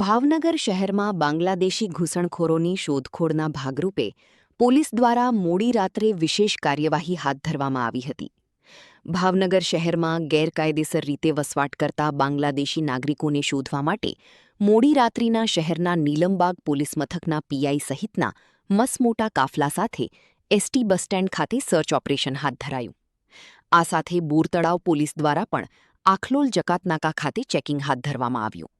ભાવનગર શહેરમાં બાંગ્લાદેશી ઘૂસણખોરોની શોધખોળના ભાગરૂપે પોલીસ દ્વારા મોડી રાત્રે વિશેષ કાર્યવાહી હાથ ધરવામાં આવી હતી. ભાવનગર શહેરમાં ગેરકાયદેસર રીતે વસવાટ કરતા બાંગ્લાદેશી નાગરિકોને શોધવા માટે મોડી રાત્રિના શહેરના નીલમબાગ પોલીસ મથકના પીઆઈ સહિતના મસમોટા કાફલા સાથે એસટી બસ સ્ટેન્ડ ખાતે સર્ચ ઓપરેશન હાથ ધરાયું. આ સાથે બોરતળાવ પોલીસ દ્વારા પણ આખલોલ જકાતનાકા ખાતે ચેકિંગ હાથ ધરવામાં આવ્યું.